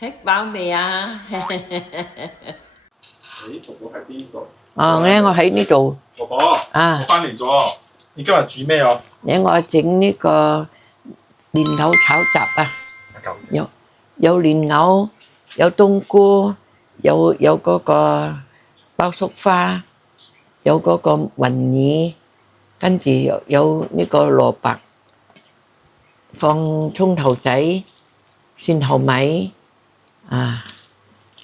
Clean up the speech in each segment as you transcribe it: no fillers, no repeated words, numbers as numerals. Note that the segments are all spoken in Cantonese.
Hết bao未啊？誒，婆婆喺邊度？咧我喺呢度婆婆，啊，我翻嚟咗。你今日煮咩啊？我整呢個蓮藕炒雜啊，有蓮藕，有冬菇，有嗰個包粟花，有嗰個雲耳，跟住有呢個蘿蔔，放葱頭仔、蒜頭米啊。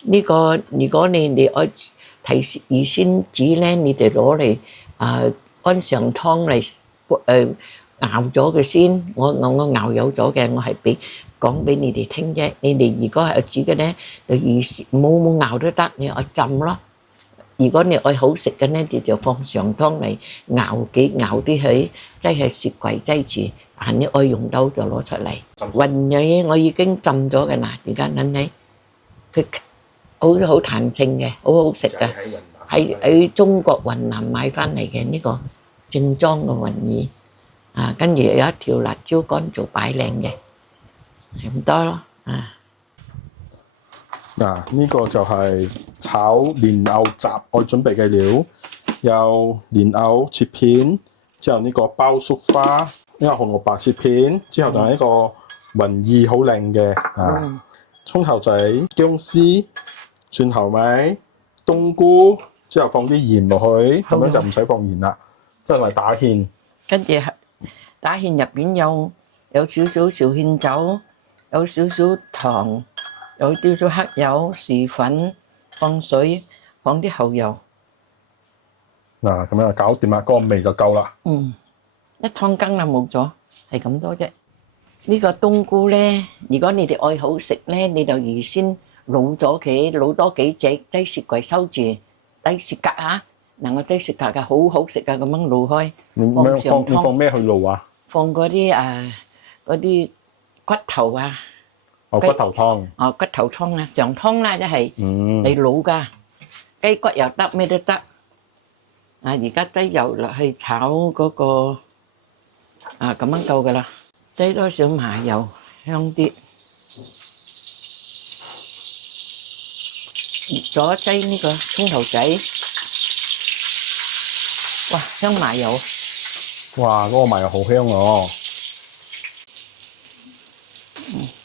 呢個如果你愛預先煮咧，你哋攞嚟安上湯嚟熬咗佢先。我熬有咗嘅，我係講俾你哋聽啫。你哋如果係煮嘅咧，就預先冇熬都得，你愛浸咯。如果你愛好食嘅咧，你就放上湯嚟熬啲佢，擠喺雪櫃擠住，你愛用到就攞出嚟。雲耳我已經浸咗嘅啦，而家諗起佢。好彈性嘅，好好食嘅，喺中國雲南買翻嚟嘅呢個正裝嘅雲耳啊，跟住有一條辣椒乾做擺靚嘅，係咁多咯啊。嗱，呢個就係炒蓮藕雜我準備嘅料，有蓮藕切片，之後呢個包粟花，呢個紅蘿蔔切片，之後就係呢個雲耳好靚嘅啊，葱頭仔、薑絲。蒜頭米、冬菇，之後放啲鹽落去，咁樣就唔使放鹽啦。即係打芡，跟住打芡入邊有少少紹芡酒，有少少糖，有少少黑油、薯粉，放水，放啲蠔油。嗱，咁樣就搞掂啦，嗰個味就夠啦。一湯羹啦冇咗，係咁多啫。呢個冬菇咧，如果你哋愛好食咧，你就預先。滷咗佢，滷多幾隻，擠雪櫃收住，擠雪格嚇。嗱，我擠雪格嘅好好食噶，咁樣滷開。你放咩去滷啊？放嗰啲骨頭啊。哦，骨頭湯。哦，骨頭湯啊，上湯啦，即係你滷噶，雞骨又得，咩都得。而家擠油落去炒嗰個咁樣夠噶啦，擠多少麻油香啲。熱咗擠呢個葱頭仔，哇香麻油！哇，嗰個麻油好香哦！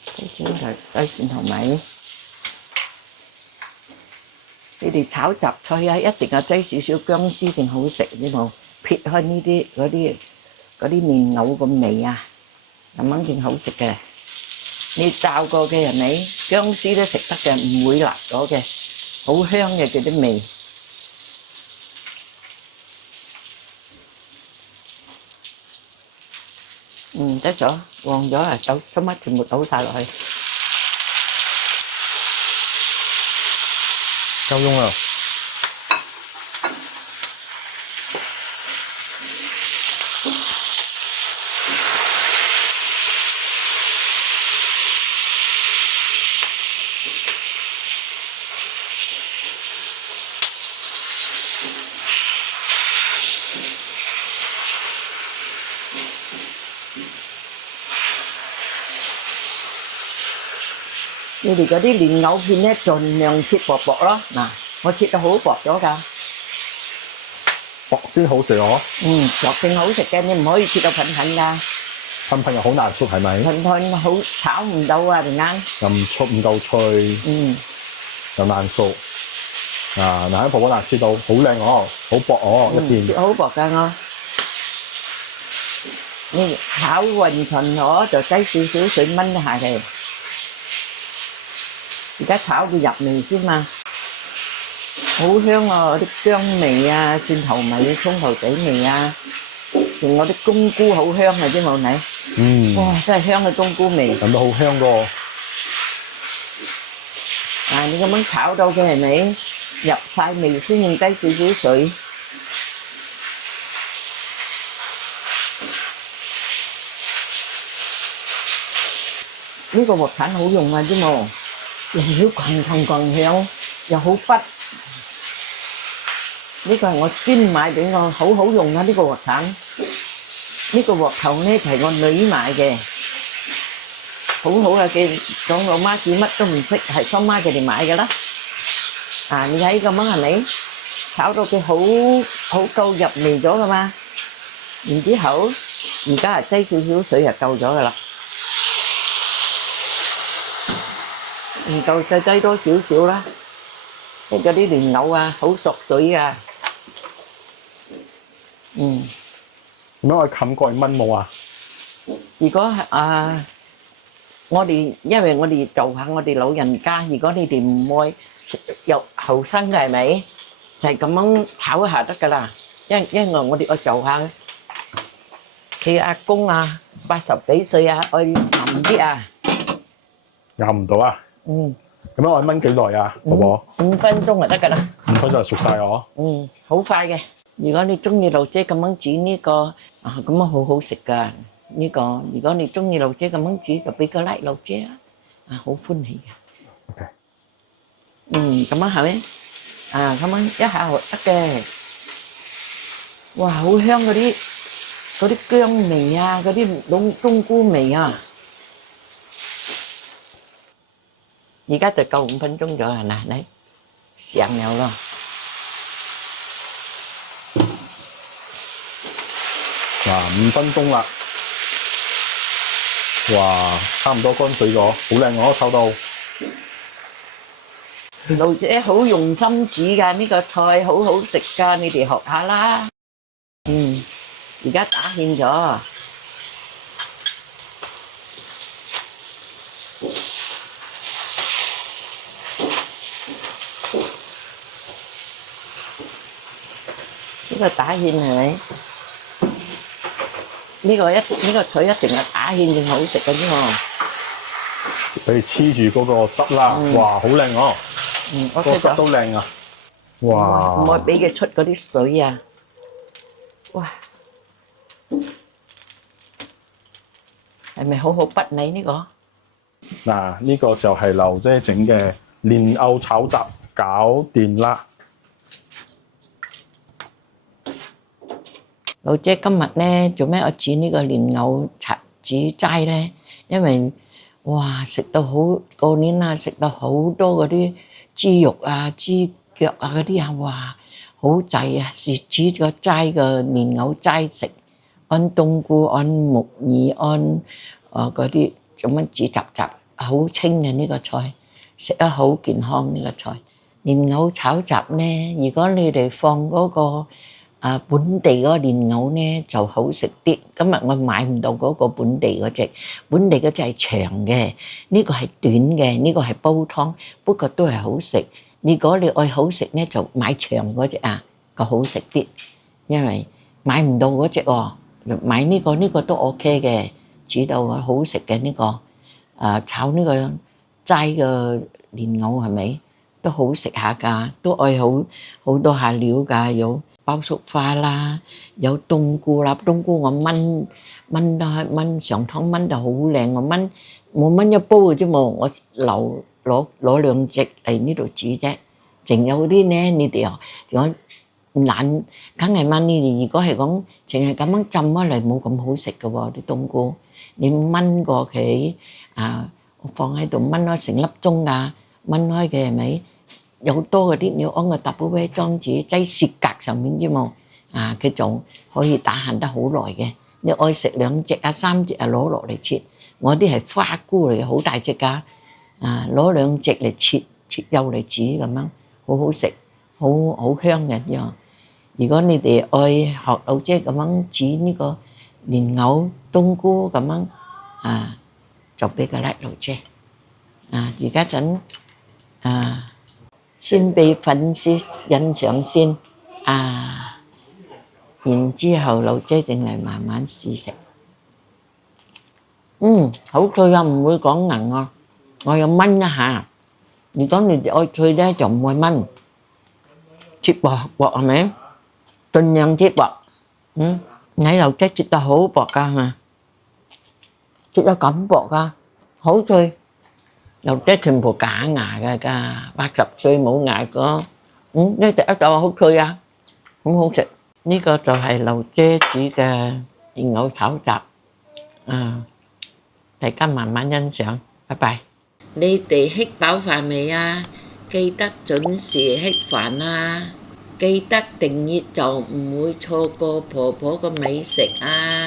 擠蒜頭、擠蒜頭米。你哋炒雜菜啊，一定係擠少少薑絲先好食，知冇？撇開呢啲嗰啲蓮藕個味啊，咁樣先好食嘅。你炸過嘅人你薑絲都食得嘅，唔會辣咗嘅。好香嘅嗰啲味，得咗，旺咗啊！倒乜全部倒晒落去，夠用啦。你哋嗰啲蓮藕片咧，盡量切薄薄咯。嗱，我切到好薄咗㗎。薄先好食哦。薄先好食嘅，你唔可以切到粉粉㗎。粉粉又好難熟係咪？粉粉好炒唔到啊，陣間。又唔夠脆。又難熟。嗱，喺婆婆嗱切到好靚哦，好薄哦，一片。切好薄㗎我。你炒勻勻咗就擠少少水炆一下佢。而家炒佢入味先嘛，好香啊！啲薑味啊、蒜頭米、葱頭仔味啊，仲有啲冬菇好香啊，知冇你？哇，真係香嘅冬菇味。聞到好香個。你咁樣炒到佢係咪入晒味先，用低少少水。呢個鑊鏟好用啊，知冇？又滾香，又好筆。呢個係我專買俾我，好好用啊！呢個鑊鏟，呢個鑊頭咧係我女買嘅。好好啦，記講老媽煮乜都唔識，係蘇媽佢哋買嘅啦。你睇咁樣係咪？炒到佢好夠入味咗噶嘛？然之後而家係擠少少水就夠咗噶啦，唔夠再擠多少少啦。即係嗰啲蓮藕啊，好索水啊。咁樣我冚過去炆冇啊？如果我哋因為我哋做下我哋老人家，如果你哋唔愛有後生嘅係咪？就係咁樣炒一下得噶啦。因為我哋愛做下，佢阿公啊80幾歲啊，愛腍啲啊。咬唔到啊？咁樣我炆幾耐啊，婆婆？5分鐘就得噶啦。5分鐘就熟晒我。好快嘅。如果你中意露姐咁樣煮呢個咁樣好好食噶呢個。如果你中意露姐咁樣煮，就俾個 like 露姐啊，好歡喜噶。OK。咁樣係咪？咁樣一下就得嘅。哇，好香嗰啲薑味啊，嗰啲冬菇味啊。而家就夠5分鐘咗啦，嗱，你上油咯。5分鐘啦，哇，差唔多乾水咗，好靚我炒到。露姐好用心煮噶，呢個菜好好食噶，你哋學下啦。而家打芡咗，呢個打芡係咪？呢個菜一定係打芡先好食嘅啫喎。佢黐住嗰個汁啦，哇，好靚哦！個汁都靚啊！哇！唔可以俾佢出嗰啲水啊！哇，係咪好好不你呢個？嗱，呢個就係劉姐整嘅蓮藕炒雜，搞掂啦！老姐今日咧做咩我煮呢個蓮藕煮齋咧？因為哇食到好過年啊，食到好多嗰啲豬肉啊、豬腳啊嗰啲啊，哇好滯啊！是煮個齋嘅蓮藕齋食，按冬菇、按木耳、按嗰啲咁樣煮雜好清嘅呢個菜，食得好健康呢個菜。蓮藕炒雜咧，如果你哋放嗰個本地嗰個蓮藕咧就好食啲。今日我買唔到嗰個本地嗰隻，本地嗰隻係長嘅，呢個係短嘅，呢個係煲湯，不過都係好食。如果你愛好食咧，就買長嗰隻個好食啲，因為買唔到嗰隻喎，買呢個都 OK 嘅，煮到好食嘅呢個炒呢個齋嘅蓮藕係咪都好食下㗎？都愛好多下料㗎，有包粟花啦，有冬菇啦，冬菇我燜上湯燜到好靚，我燜一煲嘅啫嘛，我攞2隻嚟呢度煮啫，淨有啲咧你哋講懶，梗係燜呢啲。如果係講淨係咁樣浸開嚟冇咁好食嘅喎啲冬菇，你燜過佢放喺度燜開成粒鐘㗎，燜開嘅係咪？有多嗰啲你要安個Tupperware裝住擠雪格上面啫嘛，佢仲可以打閒得好耐嘅。你愛食2隻3隻攞落嚟切，我啲係花菇嚟嘅，好大隻㗎，攞2隻嚟切幼嚟煮咁樣，好好食，好香嘅樣。如果你哋愛學老姐咁樣煮呢個蓮藕冬菇咁樣就俾個 like 老姐。而家陣先俾粉絲欣賞先，然之後老姐淨嚟慢慢試食。好脆啊，唔會講硬啊，我要燜一下。如果你哋愛脆咧，就唔會燜，切薄係咪？盡量切薄。你老姐切得好薄㗎嚇，切得咁薄㗎，好脆。老姐全部假牙㗎，80歲冇牙個，呢隻一嚿好脆啊，好好食。呢個就係老姐煮嘅蓮藕炒雜，大家慢慢欣賞，拜拜。你哋吃飽飯未啊？記得準時吃飯啊！記得訂閱就唔會錯過婆婆嘅美食啊！